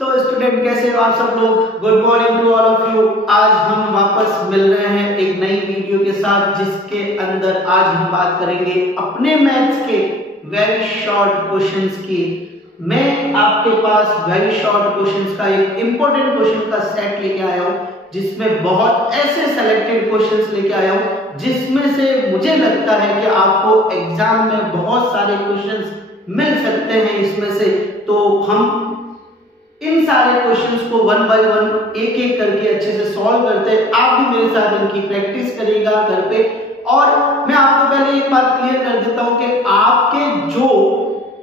तो स्टूडेंट कैसे हो आप सब लोग। Good morning to all of you. आज हम वापस मिल रहे हैं एक नई वीडियो के साथ, जिसके अंदर आज हम बात करेंगे अपने मैथ्स के वेरी शॉर्ट क्वेश्चंस की। मैं आपके पास वेरी शॉर्ट क्वेश्चंस का एक इंपॉर्टेंट क्वेश्चन का सेट लेके आया हूं, जिसमें बहुत ऐसे सेलेक्टेड क्वेश्चंस लेके आया हूं जिसमें से मुझे लगता है कि आपको एग्जाम में बहुत सारे क्वेश्चंस मिल सकते हैं इसमें से। तो हम इन सारे क्वेश्चंस को वन बाय वन एक एक करके अच्छे से सॉल्व करते हैं। आप भी मेरे साथ इनकी प्रैक्टिस करिएगा घर पे। और मैं आपको पहले एक बात क्लियर कर देता हूं कि आपके जो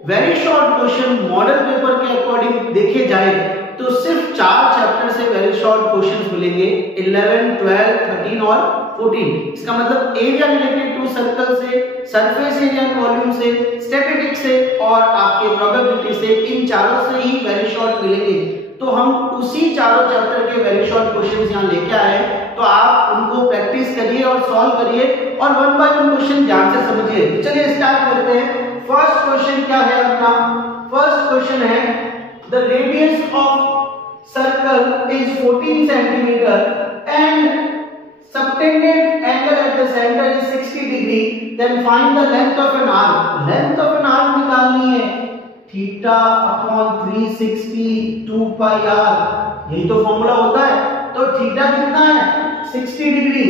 very short question model paper के अकॉर्डिंग देखे जाए तो सिर्फ 4 चैप्टर से वेरी शॉर्ट क्वेश्चंस मिलेंगे, 11, 12, 13 और 14। इसका मतलब एरिया रिलेटेड टू सर्कल से, सरफेस एरिया एंड वॉल्यूम से, स्टैटिस्टिक्स से और आपके प्रोबेबिलिटी से, इन चारों से ही वेरी शॉर्ट मिलेंगे। तो हम उसी चारों चैप्टर के वेरी शॉर्ट क्वेश्चंस यहां लेके आए, तो आप उनको प्रैक्टिस करिए और सॉल्व करिए और वन बाय वन क्वेश्चन ध्यान से समझिए। तो चलिए स्टार्ट करते हैं। फर्स्ट क्वेश्चन क्या है अपना? फर्स्ट क्वेश्चन है the radius of circle is 14 centimetre and subtended angle at the center is 60 degree, then find the length of an arc. Length of an arc निकालनी है थीटा अपॉन 360 2 पाई r, यही तो formula होता है। तो theta कितना है 60 डिग्री,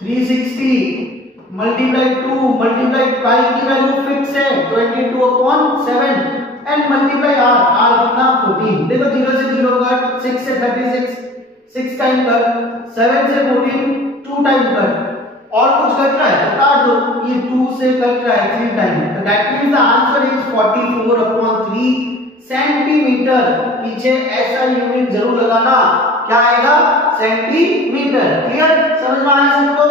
360 मल्टीप्लाई 2 मल्टीप्लाई पाई की वैल्यू फिक्स है 22 अपॉन 7 एंड मल्टीप्लाई r कितना 14। देखो 0 से 0 कट, 6 से 36 6 टाइम कर, 7 से 14 2 टाइम कर, और कुछ कट रहा है तो काट दो, ये 2 से कट रहा है 3 टाइम। तो that means the answer is 44 upon 3 centimetre. पीछे ऐसा यूनिट जरूर लगाना, क्या आएगा सेंटीमीटर। क्लियर, समझ में आया सबको?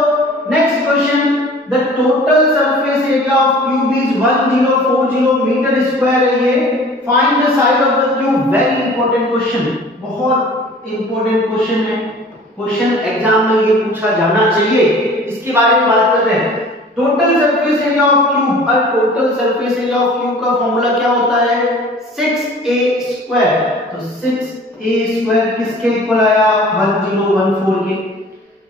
Next question, the total surface area of cube is 1040 metre square है ये। Find the side of the cube. Very important question, बहुत इंपॉर्टेंट क्वेश्चन है। क्वेश्चन एग्जाम में ये पूछा जाना चाहिए, इसके बारे में बात कर रहे हैं। Total surface area of cube, और total surface area of cube का फॉर्मूला क्या होता है 6a स्क्वायर। तो 6a स्क्वायर किसके इक्वल आया 1014 के।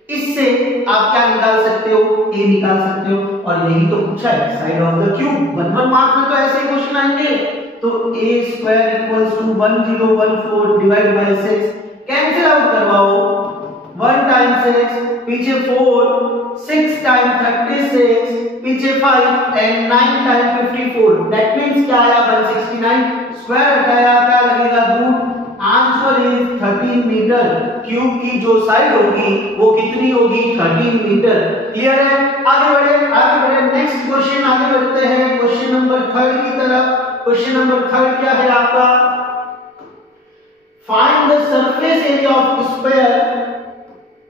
इससे आप क्या निकाल सकते हो, a निकाल सकते हो, और यही तो पूछा है side of the cube. 1 mark में तो ऐसे क्वेश्चन आएंगे। तो a square equals to 1014 divide by 6, cancel out करवाओ, 1 टाइम 6 पीछे 4, 6 टाइम 36 पीछे 5 एंड 9 टाइम 54। दैट मींस क्या आया 169। स्क्वायर हटाया क्या लगेगा root. Answer is 13 metre. Cube की जो साइड होगी वो कितनी होगी 13 मीटर। क्लियर है? आगे बढ़े नेक्स्ट क्वेश्चन आगे बढ़ते हैं क्वेश्चन नंबर 3 की तरफ। क्वेश्चन नंबर 3 क्या है आपका? Find the surface area of sphere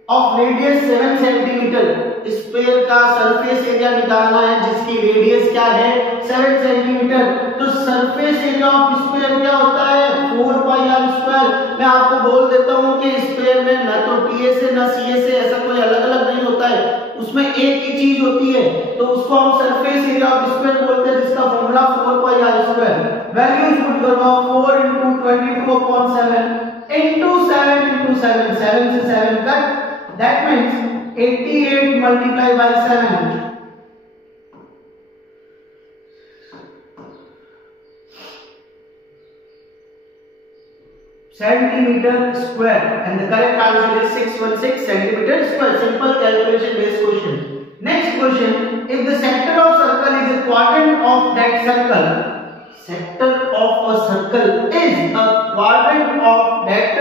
of radius 7 centimetre. Sphere का सरफेस एरिया निकालना है जिसकी रेडियस क्या है 7 सेंटीमीटर। तो सरफेस एरिया ऑफ स्फीयर क्या होता है 4 पाई r स्क्वायर। मैं आपको बोल देता हूं कि स्फीयर में ना तो टीए से ना सीए से ऐसा कोई अलग अलग नहीं होता है, उसमें एक ही चीज होती है, तो उसको हम सरफेस एरिया ऑफ स्फीयर बोलते हैं, जिसका फॉर्मूला 4 पाई r स्क्वायर। वैल्यूज पुट करवाओ, 4 * 22 अपॉन 7 into 7 into 7, 7 से 7 cut, that means 88 multiplied by 7 centimeter square, and the correct answer is 616 centimeter square. Simple calculation based question. Next question, if the center of circle is a quadrant of that circle, sector of a circle is a quadrant of that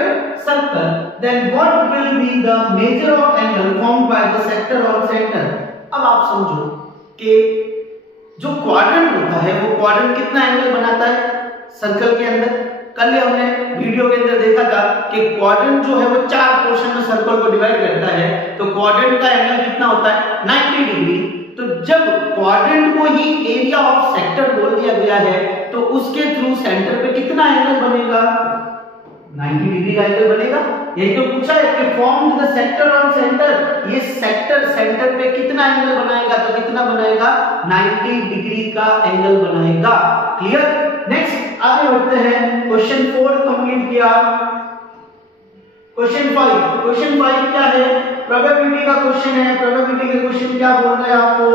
circle, then what will be the measure of angle formed by the sector or center? अब आप समझो कि जो quadrant होता है वो quadrant कितना angle बनाता है सर्कल के अंदर। कल हमने वीडियो के अंदर देखा था कि क्वाड्रेंट जो है वो 4 पोर्शन में सर्कल को डिवाइड करता है, तो क्वाड्रेंट का एंगल कितना होता है 90 डिग्री। तो जब क्वाड्रेंट को ही एरिया ऑफ सेक्टर बोल दिया गया है तो उसके थ्रू सेंटर पे कितना एंगल बनेगा 90 डिग्री का एंगल बनेगा। यही तो पूछा है कि form the sector on centre, ये सेक्टर सेंटर पे कितना एंगल बनाएगा, तो कितना बनाएगा 90 डिग्री का एंगल बनाएगा। क्लियर? नेक्स्ट आगे बढ़ते हैं, क्वेश्चन 4 कंप्लीट किया। क्वेश्चन 5 क्या है? प्रोबेबिलिटी का क्वेश्चन है। प्रोबेबिलिटी के क्वेश्चन क्या बोल रहे हैं आपको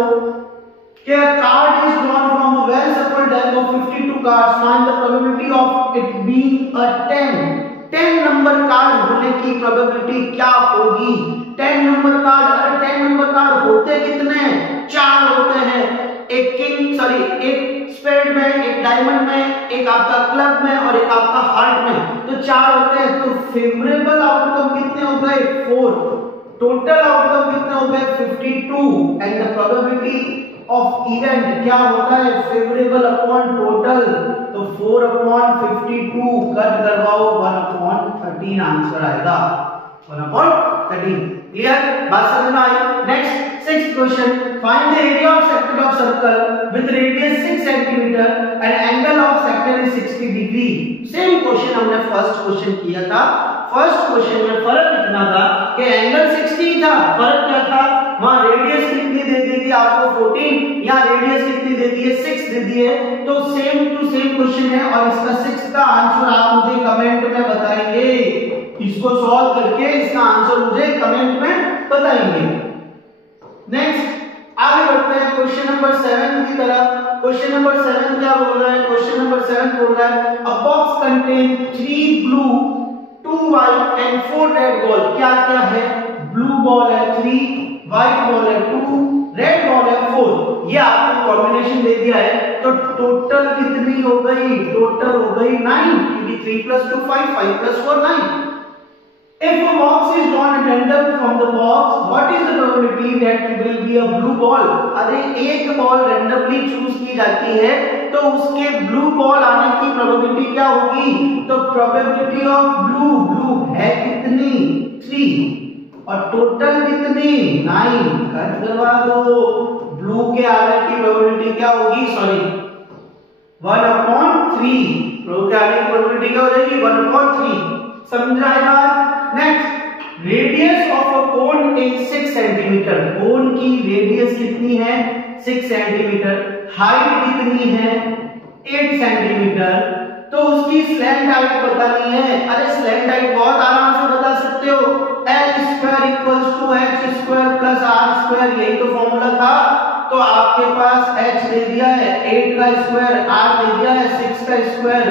कि a card is drawn from a well shuffled deck of 52 cards, find the probability of it being a 10 number card होने की प्रोबेबिलिटी क्या होगी? 10 नंबर कार्ड, अरे 10 नंबर कार्ड होते कितने हैं? 4 होते हैं। एक स्पेड में, एक डायमंड में, एक आपका क्लब में और एक आपका हार्ट में, तो 4 होते हैं। तो फेवरेबल आउटकम कितने हो गए? 4। टोटल आउटकम कितने हो गए? 52। And the probability of event क्या होता है? Favourable upon total. तो 4 अपॉन 52 कट करवाओ, 1 अपॉन 13 आंसर आएगा। 1 अपॉन 13। क्लियर? बात समझ में आई? Next 6th question, find the area of sector of circle with radius 6 centimetre and angle of sector is 60 degree. Same question हमने फर्स्ट क्वेश्चन किया था। फर्स्ट क्वेश्चन में फर्क इतना था कि एंगल 60 था, फर्क क्या था? वहां रेडियस कितनी दे दी थी आपको? 14, या रेडियस कितनी दे दी है? 6 दे दी है। तो सेम टू सेम क्वेश्चन है और इसका 6 का आंसर आप मुझे कमेंट में बताएंगे। इसको सॉल्व करके इसका आंसर मुझे कमेंट में बताएंगे। नेक्स्ट आगे बढ़ते हैं क्वेश्चन नंबर 7 की तरफ। क्वेश्चन नंबर 7 क्या बोल रहा है? क्वेश्चन नंबर 7 बोल रहा है अ box contain 3 blue 2 white and 4 red ball. क्या क्या है? ब्लू बॉल है 3, व्हाइट बॉल है 2, रेड बॉल है 4। ये आपको कॉम्बिनेशन दे दिया है। तो टोटल कितनी हो गई? टोटल हो गई 9, क्योंकि 3 + 2 5, 5 + 4 9। If a box is drawn random from the box, what is the probability that it will be a blue ball? अरे एक बॉल रैंडमली चूज की जाती है तो उसके ब्लू बॉल आने की प्रोबेबिलिटी क्या होगी? तो प्रोबेबिलिटी ऑफ ब्लू है कितनी? 3 और टोटल कितनी? 9। कट करवा दो। ब्लू के आने की प्रोबेबिलिटी क्या होगी? 1/3। ब्लू के आने की प्रोबेबिलिटी क्या हो जाएगी? 1/3। समझ आए बात? Next, radius of a cone is 6 centimetre. Cone की रेडियस कितनी है? 6 सेंटीमीटर। हाइट कितनी है? 8 सेंटीमीटर। तो उसकी स्लैंट हाइट बतानी है। अरे स्लैंट हाइट बहुत आराम से बता सकते हो, L² = h² + r²। यही तो फॉर्मूला था। तो आपके पास h दे दिया है 8 का स्क्वायर, r दे दिया है 6 का स्क्वायर।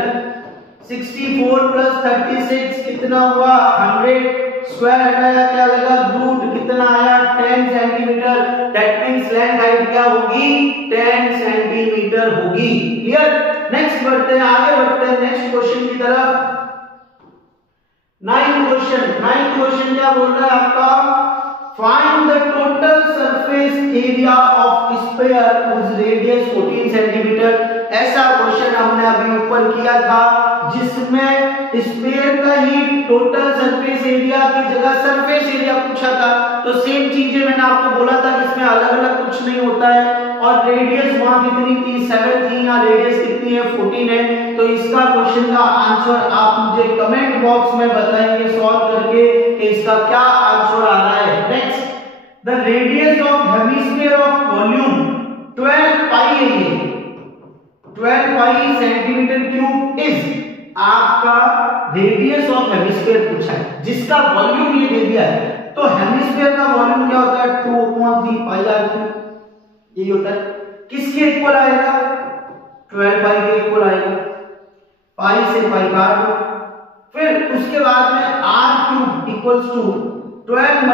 64 + 36 कितना हुआ? 100। स्क्वायर हटाया क्या लगा? रूट। कितना आया? 10 centimetre. That means length height क्या होगी? 10 सेंटीमीटर होगी। क्लियर? नेक्स्ट बढ़ते हैं, आगे बढ़ते हैं नेक्स्ट क्वेश्चन की तरफ। 9th क्वेश्चन क्या बोल रहा है आपका? Find the total surface area of sphere whose radius 14 centimetre. ऐसा क्वेश्चन हमने अभी ऊपर किया था जिसमें स्फीयर का ही टोटल सरफेस एरिया की जगह सरफेस एरिया पूछा था। तो सेम चीजें मैंने आपको बोला था कि इसमें अलग अलग कुछ नहीं होता है। और रेडियस वहां कितनी थी? 7 थी। यहाँ रेडियस कितनी है? 14 है। तो इसका क्वेश्चन का आंसर आप मुझे कमेंट बॉक्स में बताएंगे सॉल्व करके कि इसका क्या आंसर आ रहा है। Next, the radius of hemisphere of volume 12 पाई है। 12 पाई सेंटीमीटर क्यूब इज आपका रेडियस ऑफ हेमिस्फीयर पूछा है जिसका वॉल्यूम ये दे दिया है। तो हेमिस्फीयर का वॉल्यूम क्या होता है? 2/3 पाई आर क्यूब। यही होता है। किसके इक्वल आएगा? 12 पाई के इक्वल आएगा। पाई से पाई काट दो। फिर उसके बाद में आर क्यूब इक्वल्स टू 12 ×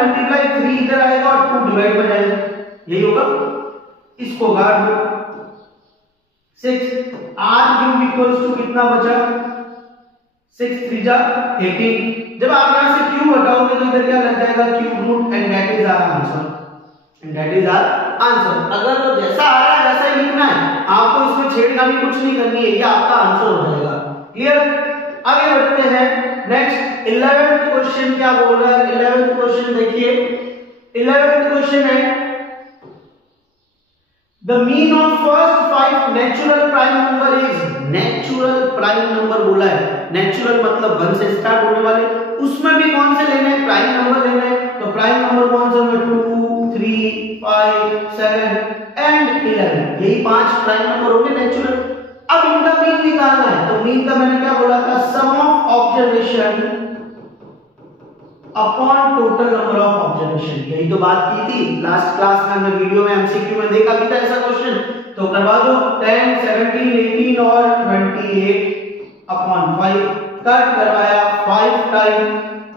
3 इधर आएगा और 2 डिवाइड हो जाएगा। यही होगा। इसको काट दो। 6 आर क्यूब इक्वल्स टू कितना बचा? 6 × 3 = 18। जब आप यहां से क्यूब हटाओगे तो इधर क्या लग जाएगा? Cube root. And that is our answer. अगर तो जैसा आ रहा है वैसा ही लिखना है, आपको इसमें छेड़खानी कुछ नहीं करनी है, ये आपका आंसर हो जाएगा। क्लियर? आगे बढ़ते हैं। नेक्स्ट 11th क्वेश्चन क्या बोल रहा है? 11th क्वेश्चन देखिए। 11th क्वेश्चन है the mean of first 5 natural prime number is. Natural prime number बोला है। नेचुरल मतलब 1 से स्टार्ट होने वाले, उसमें भी कौन से लेने हैं? प्राइम नंबर लेने हैं। तो प्राइम नंबर कौन से होंगे? 2, 3, 5, 7 एंड 11। यही 5 प्राइम नंबर होंगे नेचुरल। अब इनका मीन निकालना है, तो मीन का मैंने क्या बोला था, sum of observation upon total number of observation. यही तो बात की थी लास्ट क्लास में, हमने वीडियो में एमसीक्यू में देखा भी था ऐसा क्वेश्चन। तो करवा दो 10, 17, 18 और 28 अपॉन 5, कट करवाया 5 टाइम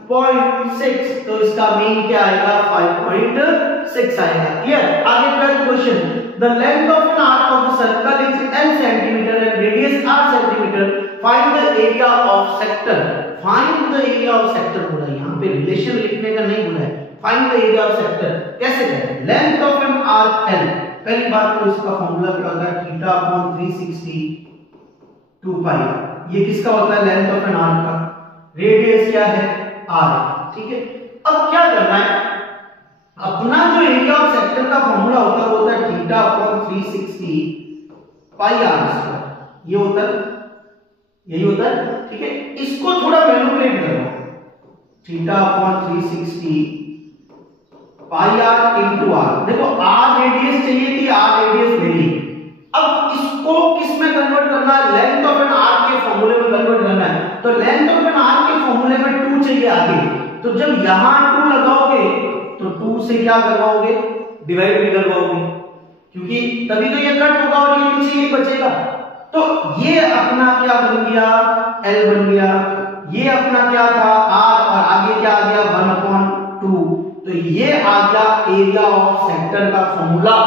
0.6, तो इसका मीन क्या आएगा 5.6 आएगा। क्लियर। आगे 12th question, the length of an arc of a circle is n centimetre and radius r centimetre, find the area of sector. Find the area of sector बोला, यहां पे रिलेशन लिखने का नहीं बोला है, find the area of sector. कैसे करें, length of an arc l, पहली बात तो इसका फार्मूला क्या होता है, थीटा अपॉन 360 2 पाई। ये किसका होता है, लेंथ ऑफ एन आर्क का, रेडियस क्या है r, ठीक है। अब क्या करना है, अपना जो एरिया ऑफ सेक्टर का फार्मूला होता है वो होता है थीटा अपॉन 360 पाई r स्क्वायर, ये होता है, यही होता है, ठीक है। इसको थोड़ा मैनिपुलेट करो, थीटा अपॉन 360 पाई r इनटू r। देखो r रेडियस चाहिए थी, r रेडियस मिली। अब इसको किस में कन्वर्ट करना है, लेंथ ऑफ एन आर्क के फार्मूले में कन्वर्ट करना है। तो लेंथ ऑफ एन आर्क के फार्मूले में 2 चाहिए आगे, तो जब यहां 2 लगाओगे तो 2 से क्या करवाओगे, डिवाइड भी करवाओगे, क्योंकि तभी तो ये कट होगा और ये पीछे ये बचेगा। तो ये अपना क्या बन गया, L बन गया, ये अपना क्या था R, और आगे क्या आ गया 1/2। तो ये आ गया एरिया ऑफ सेक्टर का formula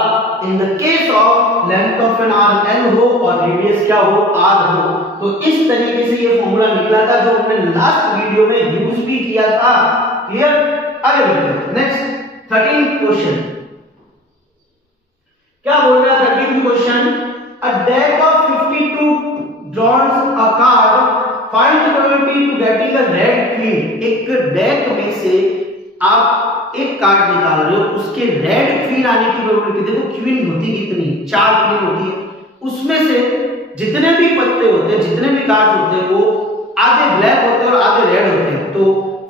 in the case of length of an arc L हो और रेडियस क्या हो R हो। तो इस तरीके से ये फॉर्मूला निकला था जो हमने लास्ट वीडियो में यूज भी किया था। क्लियर। आगे बढ़ते हैं, नेक्स्ट 13th क्वेश्चन क्या बोल रहा है, 13th question, a deck of 52 draws a card, find the probability to getting a red queen। एक डेक में से आप एक कार्ड निकाल रहे हो, उसके रेड क्वीन आने की प्रोबेबिलिटी, देखो क्वीन होती कितनी, 4 क्वीन होती है, उसमें से जितने भी पत्ते होते हैं, जितने भी कार्ड होते हैं, वो आधे ब्लैक होते हैं और आधे रेड होते हैं। तो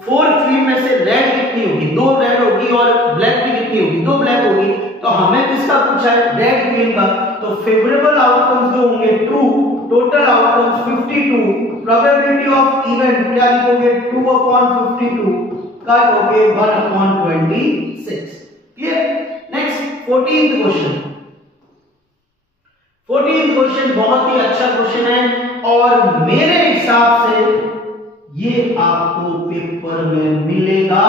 4 क्वीन में से रेड कितनी होगी, 2 रेड होगी, और ब्लैक भी कितनी होगी, 2 ब्लैक होगी। तो हमें किसका पूछा है, रेड क्वीन का। तो फेवरेबल आउटकम्स जो होंगे 2, total outcomes 52, probability of event क्या लिखोगे 2/52, कट होगे 1/26। Clear. Next 14th question, 14th question बहुत ही अच्छा क्वेश्चन है और मेरे हिसाब से ये आपको पेपर में मिलेगा,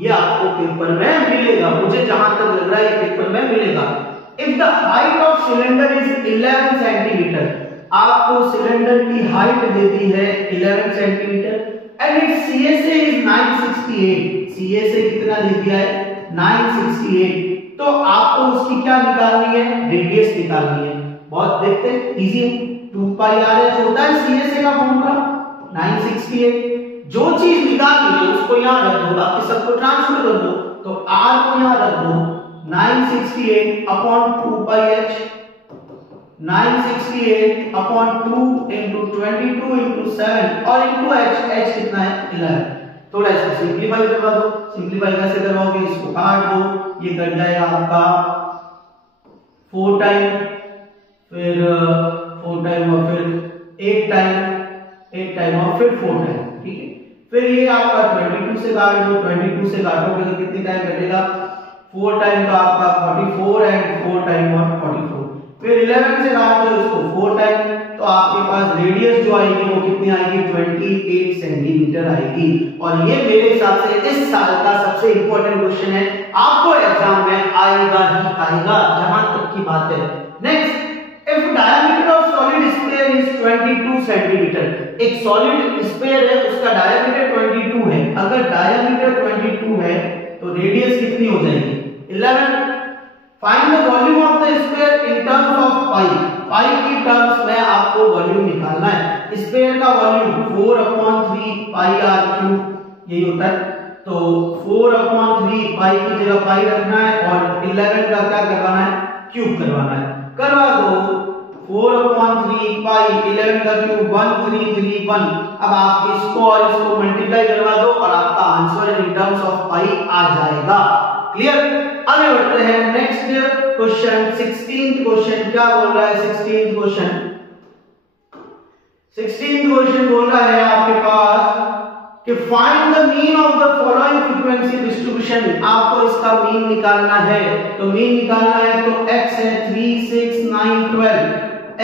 ये आपको पेपर में मिलेगा, मुझे जहां तक लग रहा है ये पेपर में मिलेगा। If the height of cylinder is 11 centimetre, आपको सिलेंडर की हाइट दे दी है 11 centimetre and if CSA is 968, CSA कितना दे दिया है 968, तो आपको उसकी क्या निकालनी है, रेडियस निकालनी है। बहुत देखते हैं, इजी है, 2 पाई r होता है CSA का फॉर्मूला 968। जो चीज निकालनी है उसको यहां रख दो, बाकी सबको ट्रांसफर कर दो, तो r को यहां रख दो 968 अपॉन 2 पाई h, 968 अपॉन 2 into 22 into 7 और into h कितना है 11। थोड़ा इसको सिंपलीफाई करवा दो, सिंपलीफाई कैसे करवाओगे, इसको काट दो, ये कट जाएगा आपका 4 टाइम, फिर 4 टाइम और फिर 8 टाइम और फिर 4 टाइम, ठीक है। फिर ये आपका 22 से काट दो, 22 से काटोगे तो कितनी टाइम कटेगा, 4 टाइम का आपका 44 एंड 4 टाइम और 44, फिर 11 से काट दो इसको 4 टाइम, तो आपके पास रेडियस जो आएगी वो कितनी आएगी 28 सेंटीमीटर आएगी। और ये मेरे हिसाब से इस साल का सबसे इंपॉर्टेंट क्वेश्चन है, आपको एग्जाम में आएगा ही आएगा जहां तक की बात है। Next, if diameter of solid sphere is 22 centimetre, एक सॉलिड स्फीयर है उसका डायमीटर 22 है, अगर डायमीटर 22 है तो रेडियस कितनी हो जाएगी 11। Find the volume of the sphere in terms of pi, pi की टर्म्स में आपको वॉल्यूम निकालना है। स्फीयर का वॉल्यूम 4/3 पाई r क्यूब, यही होता है। तो 4/3 पाई की जगह पाई रखना है और 11 का क्या करवाना है, क्यूब करवाना है। करवा दो 4/3 पाई 11 का क्यूब 1331। अब आप इसको और इसको मल्टीप्लाई करवा दो और आपका आंसर इन टर्म्स ऑफ पाई आ जाएगा। क्लियर। आगे बढ़ते हैं, नेक्स्ट क्वेश्चन 16th क्वेश्चन क्या बोल रहा है, 16th क्वेश्चन, 16th क्वेश्चन बोल रहा है आपके पास कि find the mean of the following frequency distribution. आपको इसका मीन निकालना है, तो मीन निकालना है तो x है 3 6 9 12,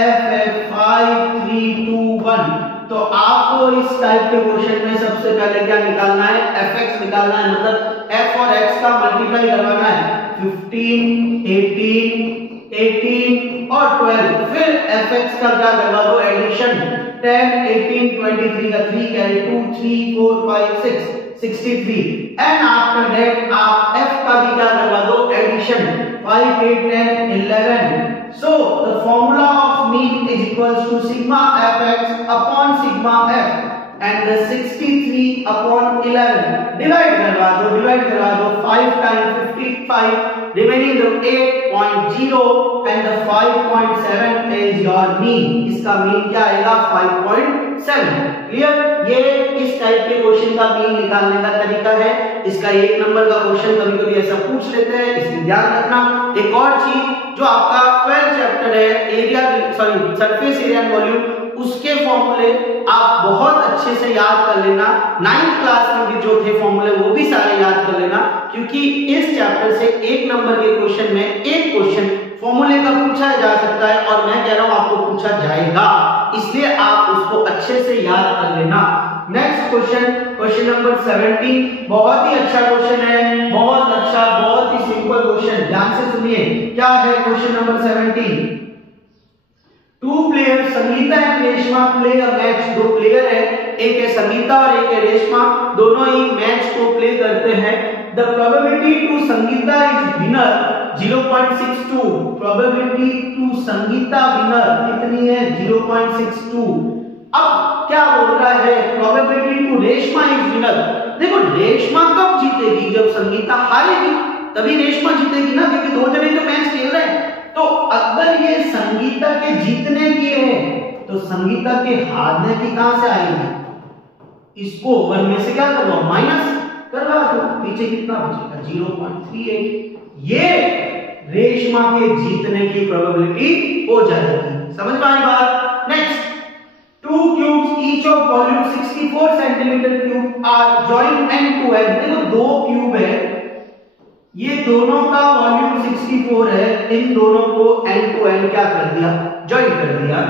f है 5 3 2 1। तो आपको इस टाइप के क्वेश्चन में सबसे पहले क्या निकालना है, fx निकालना है, मतलब f और x का मल्टीप्लाई करवाना है 15 18 और 12, फिर fx का क्या करवा दो एडिशन 10 18 23 का 3 कैरी 2 3 4 5 6 63 एंड आफ्टर दैट आप f का भी क्या करवा दो addition 5 8 10 11। So the formula of mean is equals to sigma fx upon sigma f and the 63 upon 11 divide करवा दो 5 times 55 remaining the 8.0 and the 5.7 is your mean। इसका mean क्या आएगा 5.7। क्लियर? ये इस टाइप के क्वेश्चन का मीन निकालने का तरीका है। इसका 1 नंबर का क्वेश्चन कभी-कभी ऐसा पूछ लेते हैं, इसलिए ध्यान रखना। एक और चीज जो आपका 12th चैप्टर है सरफेस एरिया एंड वॉल्यूम, उसके फॉर्मूले आप बहुत अच्छे से याद कर लेना। 9th क्लास में भी जो थे फॉर्मूले वो भी सारे याद कर लेना, क्योंकि इस चैप्टर से 1 नंबर के क्वेश्चन में एक क्वेश्चन फॉर्मूले का पूछा जा सकता है और मैं कह रहा हूं आपको पूछा जाएगा, इसलिए आप उसको अच्छे से याद कर लेना। नेक्स्ट क्वेश्चन, क्वेश्चन नंबर 17, बहुत ही अच्छा क्वेश्चन है, बहुत अच्छा, बहुत ही सिंपल क्वेश्चन, ध्यान से सुनिए। क्या है question number 17? Two players Sangeeta and Reshma play a match. दो प्लेयर है, एक है संगीता और एक है रेशमा, दोनों ही मैच को प्ले करते हैं। The probability to Sangeeta is winner 0.62, probability to Sangeeta winner कितनी है 0.62। अब क्या बोल रहा है, probability to Reshma is winner. देखो रेशमा कब जीतेगी, जब संगीता हारेगी तभी रेशमा जीतेगी ना, क्योंकि दो जने तो मैच खेल रहे हैं। तो अगर ये संगीता के जीतने की है तो संगीता के हारने की कहां से आएगी, इसको 1 में से क्या करवाओ माइनस करवा दो, पीछे कितना बचेगा 0.38। ये रेशमा के जीतने की प्रोबेबिलिटी हो जाएगी। समझ में आई बात? Next, two cubes each of volume 64 centimetre cube are joint end to end. देखो दो क्यूब है, ये दोनों का वॉल्यूम 64 है, इन दोनों को एंड टू एंड क्या कर दिया, जॉइन कर दिया।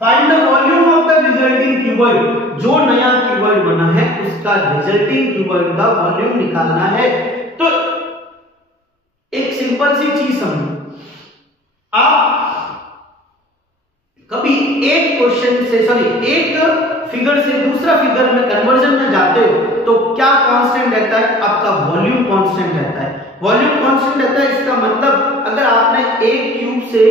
Find the volume of the resulting cuboid. जो नया क्यूबॉइड बना है उसका रिजल्टिंग क्यूबॉइड का वॉल्यूम निकालना है। तो एक सिंपल सी चीज समझो, आप कभी एक क्वेश्चन से एक फिगर से दूसरा फिगर में कन्वर्जन में जाते हो तो क्या कांस्टेंट रहता है, आपका वॉल्यूम कांस्टेंट रहता है। वॉल्यूम कांस्टेंट रहता है, इसका मतलब अगर आपने एक क्यूब से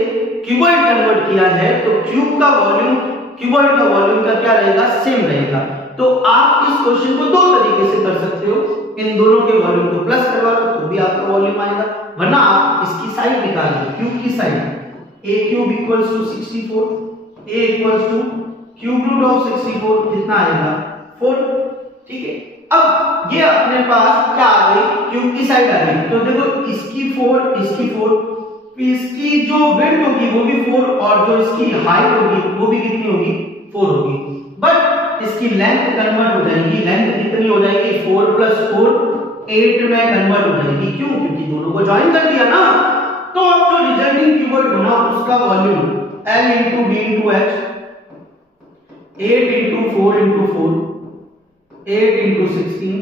क्यूबॉइड कन्वर्ट किया है तो क्यूब का वॉल्यूम क्यूबॉइड का वॉल्यूम का क्या रहेगा, सेम रहेगा। तो आप इस क्वेश्चन को दो तरीके से कर सकते हो, इन दोनों के वॉल्यूम को प्लस करवा लो तो भी आपका वॉल्यूम आएगा, वरना आप इसकी साइड निकाल लो, क्यूब की side. a cube equals to 64, a equals to cube root of 64 कितना आएगा 4। ठीक है, अब ये अपने पास क्या आ गई, क्यूब की साइड आ गई। तो देखो इसकी 4 इसकी 4, इसकी जो विड्थ होगी वो भी 4 और जो इसकी हाइट होगी वो भी कितनी होगी 4 होगी। बट इसकी लेंथ कन्वर्ट हो जाएगी, लेंथ कितनी हो जाएगी 4 + 4 8 में कन्वर्ट हो जाएगी। क्यों? क्योंकि दोनों को ज्वाइन कर दिया ना। तो अब जो रिजल्टिंग क्यूबॉइड बना उसका वॉल्यूम L × B × H 8 × 4 × 4 8 × 16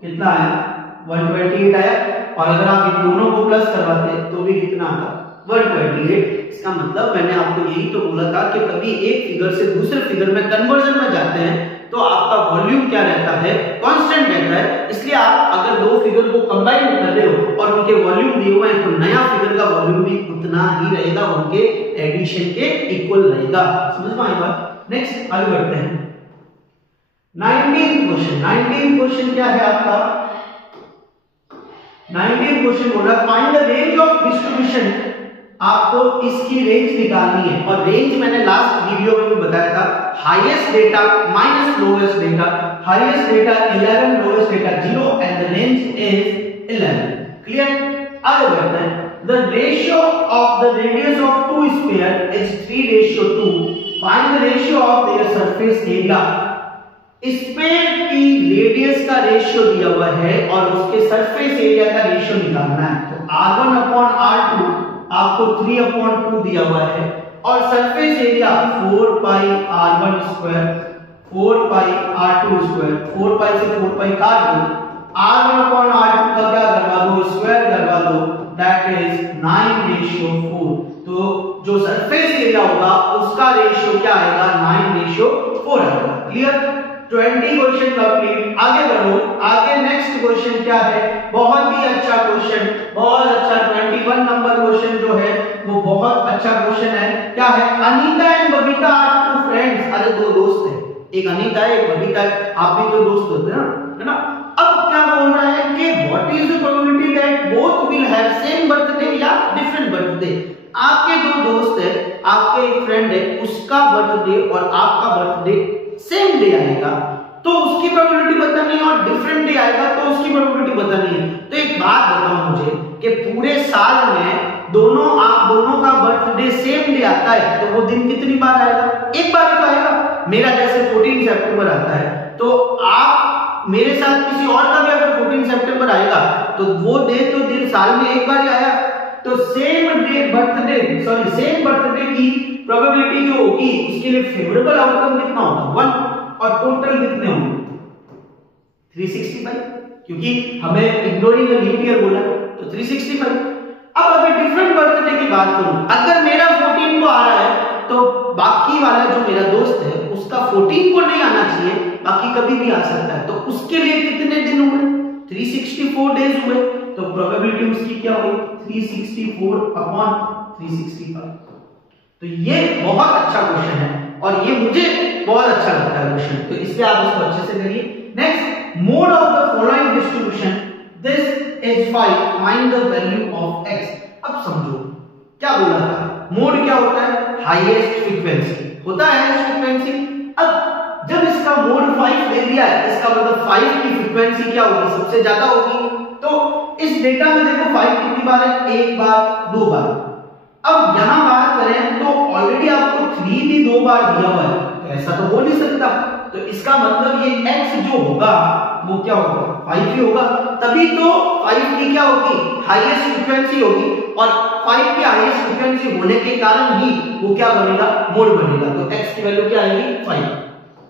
कितना आया 128 आया। और अगर आप इन दोनों को प्लस करवाते तो भी कितना आता 128। इसका मतलब मैंने आपको यही तो बोला था कि कभी एक फिगर से दूसरे फिगर में कन्वर्जन में जाते हैं तो आपका वॉल्यूम क्या रहता है, कांस्टेंट रहता है। इसलिए आप अगर दो फिगर को कंबाइन कर रहे हो और उनके वॉल्यूम दिए हुए हैं तो नया फिगर का वॉल्यूम भी उतना ही रहेगा, उनके एडिशन के इक्वल रहेगा। समझ में आई बात? नेक्स्ट आगे बढ़ते हैं। 19th क्वेश्चन क्या है आपका, 19th क्वेश्चन बोल रहा है find the range of distribution. आपको इसकी रेंज निकालनी है और रेंज मैंने लास्ट वीडियो में भी बताया था, highest data minus lowest data, highest data 11, lowest data 0 and the range is 11। Clear? आगे बढ़ते हैं। The ratio of the radius of two sphere is 3:2। Find the ratio of their surface area. Sphere की radius का ratio दिया हुआ है और उसके सरफेस एरिया का रेशियो निकालना है। तो r1 अपॉन r2 आपको 3 अपॉन 2 दिया हुआ है और सरफेस एरिया 4 पाई r1 स्क्वायर 4 पाई r2 स्क्वायर, 4 पाई से 4 पाई काट दो, r1 अपॉन r2 का क्या करवा दो, स्क्वायर करवा दो, दैट इज 9:4। तो जो सरफेस एरिया होगा उसका रेशियो क्या आएगा, 9:4 आएगा। क्लियर? 20 question complete. आगे बढ़ो, आगे नेक्स्ट क्वेश्चन क्या है, बहुत ही अच्छा क्वेश्चन, बहुत अच्छा 21 नंबर क्वेश्चन जो है वो बहुत अच्छा क्वेश्चन है। क्या है, Anita and Babita are two friends. अरे दो दोस्त है, एक अनीता है एक बबीता है, आप भी तो दोस्त होते हैं ना, है ना। अब क्या बोल रहा है कि what is the probability that both will have same birthday या डिफरेंट बर्थडे। आपके दो दोस्त है, आपके एक फ्रेंड है, उसका बर्थडे और आपका बर्थडे सेम डे आएगा तो उसकी प्रोबेबिलिटी बतानी है और डिफरेंट डे आएगा तो उसकी प्रोबेबिलिटी बतानी है। तो एक बात बताओ मुझे कि पूरे साल में आप दोनों का बर्थडे सेम डे आता है तो वो दिन कितनी बार आएगा, एक बार ही तो आएगा। मेरा जैसे 14 सितंबर आता है तो आप मेरे साथ किसी और का भी अगर 14 सितंबर आएगा तो वो डे तो दिन साल में एक बार ही आया। तो सेम बर्थडे की प्रोबेबिलिटी जो होगी उसके लिए फेवरेबल आउटकम कितना होगा, 1, और टोटल कितने होंगे 365, क्योंकि हमें इग्नोरिंग द लीप ईयर बोला तो 365। अब अगर डिफरेंट बर्थडे की बात करूं, अगर मेरा 14 को आ रहा है तो बाकी वाला जो मेरा दोस्त है उसका 14 को नहीं आना चाहिए, बाकी कभी भी आ सकता है। तो उसके लिए कितने दिन हुए, 364 डेज हुए। तो प्रोबेबिलिटी उसकी क्या हुई, 364 अपॉन 365। तो ये बहुत अच्छा क्वेश्चन है और ये मुझे बहुत अच्छा लगता है क्वेश्चन, तो इसलिए आप इसको अच्छे से करिए। Next, mode of the following distribution, this is 5, find the value of x। अब समझो क्या बोला था, मोड क्या होता है, हाईएस्ट फ्रीक्वेंसी होता है, हाईएस्ट फ्रीक्वेंसी। अब जब इसका मोड 5 दे दिया है, इसका मतलब 5 की फ्रीक्वेंसी क्या होगी, सबसे ज्यादा होगी। तो इस डेटा में देखो 5 कितनी बार है, एक बार, दो बार। अब यहां बात करें तो ऑलरेडी आपको 3 भी 2 बार दिया हुआ है, तो ऐसा तो हो नहीं सकता। तो इसका मतलब ये x जो होगा वो क्या होगा, 5 ही होगा। तभी तो 5 की क्या होगी, हाईएस्ट फ्रीक्वेंसी होगी, और 5 की हाईएस्ट फ्रीक्वेंसी होने के कारण ही वो क्या बनेगा, मोड बनेगा। तो x की वैल्यू क्या आएगी, 5।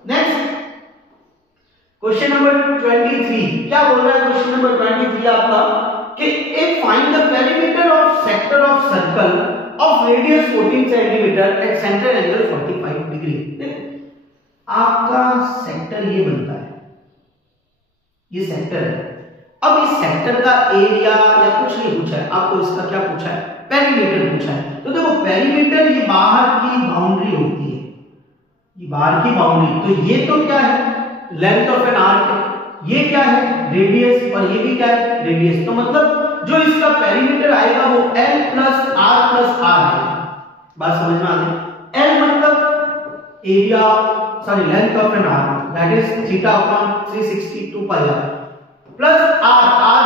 नेक्स्ट क्वेश्चन नंबर 23 क्या बोल रहा है, क्वेश्चन नंबर 23 आपका कि एक find the perimeter of sector of circle of radius 14 centimetre at central angle 45 degree. आपका सेक्टर ये बनता है, ये सेक्टर है। अब इस सेक्टर का एरिया या कुछ नहीं पूछा है आपको, इसका क्या पूछा है, पेरीमीटर पूछा है। तो देखो पेरीमीटर ये बाहर की बाउंड्री होती है, ये बाहर की बाउंड्री। तो ये तो क्या है, लेंथ ऑफ एन आर्क, ये क्या है, रेडियस, और ये भी क्या है, रेडियस। तो मतलब जो इसका पेरीमीटर आएगा वो L प्लस R आएगा। बात समझ में आ गई। L मतलब area, sorry length of an arc, that is theta upon 360 pi r, plus r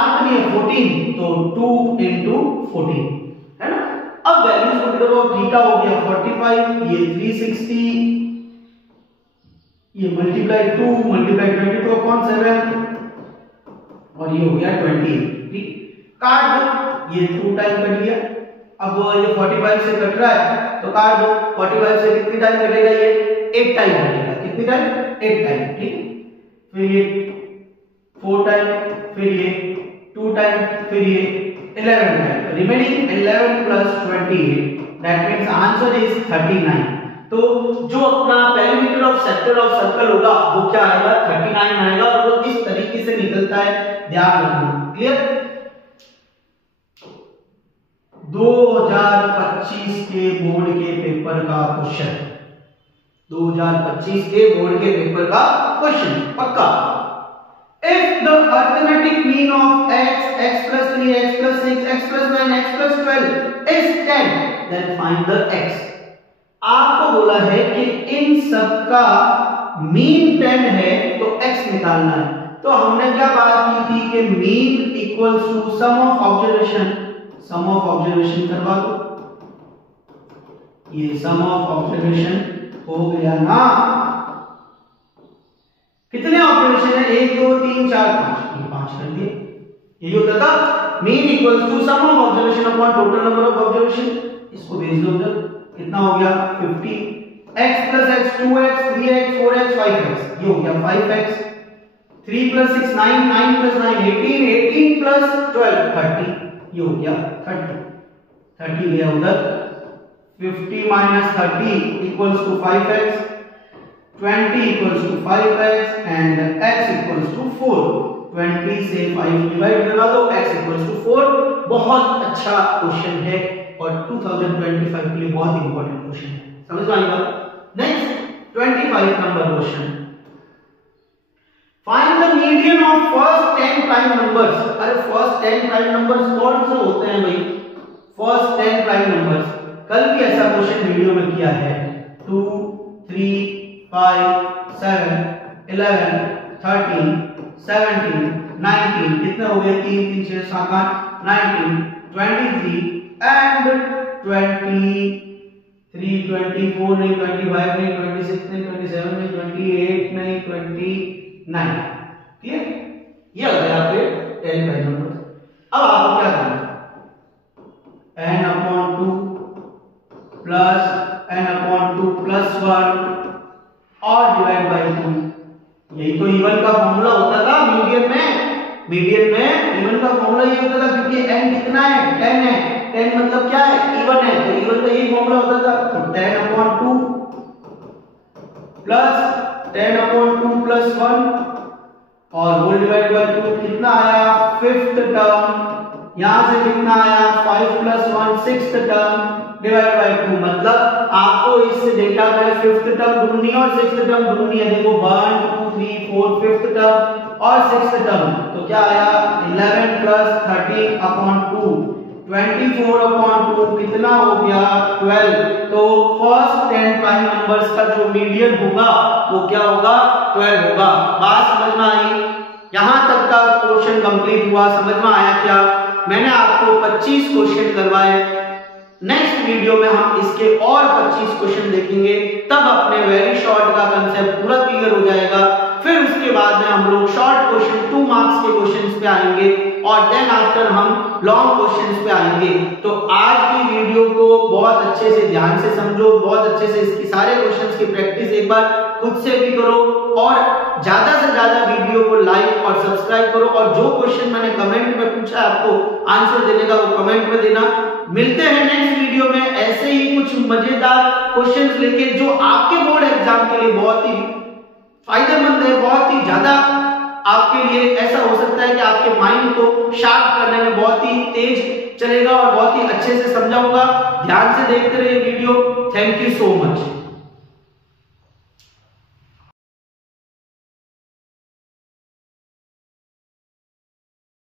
कितनी है 14, तो 2 into 14 है ना। अब वैल्यूज को देखो, थीटा हो गया 45, ये 360, ये मल्टीप्लाई 2 मल्टीप्लाई 22 अपॉन 7, और ये हो गया 28। ठीक, काट दो, ये 2 टाइम कट गया। अब ये 45 से कट रहा है तो काट दो, 45 से कितनी टाइम कटेगा, ये 8 टाइम कटेगा। कितनी टाइम, 8 टाइम। ठीक, फिर ये 4 टाइम, फिर ये 2 टाइम, फिर ये 11 time, remaining 11 plus 28, that means answer is 39। तो जो अपना perimeter of sector of circle होगा वो क्या आएगा, 39 आएगा, और वो इस तरीके से निकलता है, ध्यान रखना। क्लियर। 2025 के बोर्ड के पेपर का क्वेश्चन, 2025 के बोर्ड के पेपर का क्वेश्चन पक्का। If the arithmetic mean of x plus 3, x plus 6, x plus 9, x plus 12 is 10, then find the x। आपको बोला है कि इन सब का मीन 10 है तो x निकालना है। तो हमने क्या बात की थी कि mean equals to sum of observation, sum of observation करवा दो, ये सम ऑफ ऑब्जर्वेशन हो गया ना। कितने ऑब्जर्वेशन है? 1 2 3 4 5, ये 5 कर दिए। यही होता था mean equals to sum of observation upon total number of observation. इसको भेज दो उधर, कितना हो गया 50। x plus x 2x 3x 4x 5x, ये हो गया 5x। 3 plus 6 9, 9 plus 9 18, 18 plus 12 30, ये हो गया 30। 30 गया उधर। 50 minus 30 equals to 5x, 20 equals to 5x and x equals to 4। 20 से 5 डिवाइड करवा दो, x equals to 4। बहुत अच्छा क्वेश्चन है और 2025 के लिए बहुत इंपॉर्टेंट क्वेश्चन है, समझ में आई बात? Next 25 number question, find the median of first 10 prime numbers. अरे फर्स्ट 10 प्राइम नंबर्स कौन से होते हैं भाई? फर्स्ट 10 प्राइम नंबर्स कल भी ऐसा क्वेश्चन वीडियो में किया है। 2 3 5 7 11 13 17 19, कितने हो गए? 3 3 6 7 8 19 23 एंड 23 24 नहीं, 25 नहीं, 26 नहीं, 27 नहीं, 28 नहीं, 29। ठीक है, ये हो गया आपके 10 प्राइम नंबर। अब आपको क्या करना है? n upon 2 plus n upon 2 plus 1 और डिवाइड बाय 2। यही तो इवन का फॉर्मूला होता था मीडियन में। मीडियन में इवन का फॉर्मूला ये होता था, क्योंकि n कितना है? 10 है। 10 मतलब क्या है? इवन है, तो इवन का यही फॉर्मूला होता था। तो 10 upon 2 प्लस 10 upon 2 प्लस 1 और होल डिवाइड बाय 2, कितना आया? Fifth term. यहां से कितना आया? 5 plus 1 sixth term divide by 2। मतलब आपको इस डेटा में फिफ्थ टर्म ढूंढनी है और सिक्स्थ टर्म ढूंढनी है। देखो 1 2 3 4 फिफ्थ टर्म और सिक्स्थ टर्म, तो क्या आया? 11 प्लस 13 अपॉन 2, 24 अपॉन 2, कितना हो गया? 12। तो फर्स्ट 10 प्राइम नंबर्स का जो मीडियन होगा वो क्या होगा? 12 होगा। बात समझ में आई? यहां तक का क्वेश्चन कंप्लीट हुआ। समझ में आया क्या? मैंने आपको 25 क्वेश्चन करवाए। नेक्स्ट वीडियो में हम इसके और 25 क्वेश्चन देखेंगे, तब अपने वेरी शॉर्ट का कंसेप्ट पूरा क्लियर हो जाएगा। फिर उसके बाद में हम लोग शॉर्ट क्वेश्चन 2 मार्क्स के क्वेश्चंस पे आएंगे और देन आफ्टर हम लॉन्ग क्वेश्चंस पे आएंगे। तो आज की वीडियो को बहुत अच्छे से ध्यान से समझो, बहुत अच्छे से इसकी सारे क्वेश्चंस की प्रैक्टिस एक बार खुद से भी करो और ज्यादा से ज्यादा वीडियो को लाइक और सब्सक्राइब करो। और जो क्वेश्चन मैंने कमेंट में पूछा आपको आंसर देने का, वो कमेंट में देना। मिलते हैं नेक्स्ट वीडियो में ऐसे ही कुछ मजेदार क्वेश्चंस लेके, जो आपके बोर्ड एग्जाम के लिए बहुत ही फायदेमंद है, बहुत ही ज्यादा आपके लिए ऐसा हो सकता है कि आपके माइंड को शार्प करने में बहुत ही तेज चलेगा और बहुत ही अच्छे से समझाऊंगा। ध्यान से देखते रहिए video. Thank you so much.